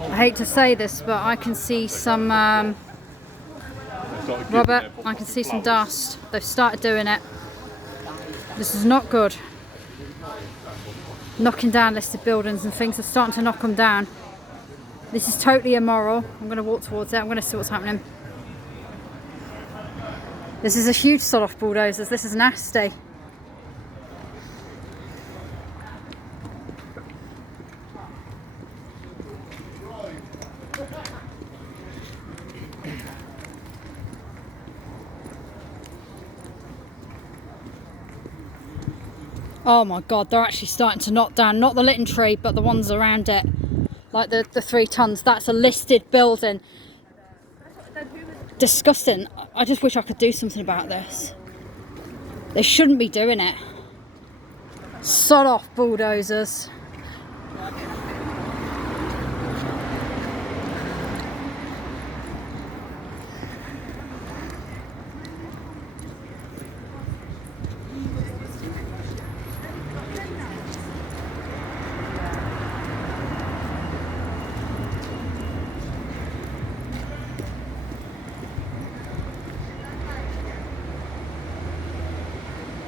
I hate to say this, but I can see some Robert, I can see some dust. They've started doing it. This is not good. Knocking down listed buildings and things are starting to knock them down. This is totally immoral. I'm going to walk towards it. I'm going to see what's happening. This is a huge sod off bulldozers. This is nasty. Oh my god, they're actually starting to knock down, not the Lytton tree, but the ones around it. Like the 3 tons, that's a listed building. Disgusting. I just wish I could do something about this. They shouldn't be doing it. Sod off bulldozers.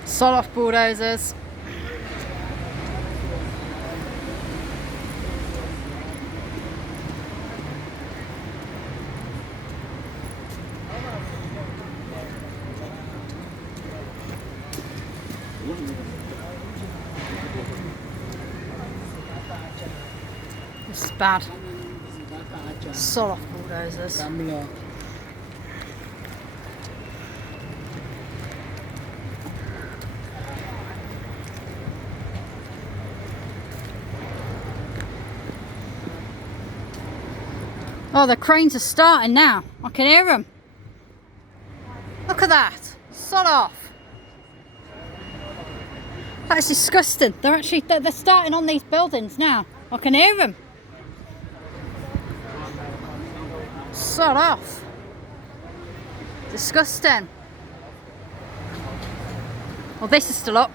Sod off bulldozers. This is bad. Sod off bulldozers. Oh, the cranes are starting now. I can hear them. Look at that. Sod off. That is disgusting. They're starting on these buildings now. I can hear them. Sod off. Disgusting. Well, this is still up.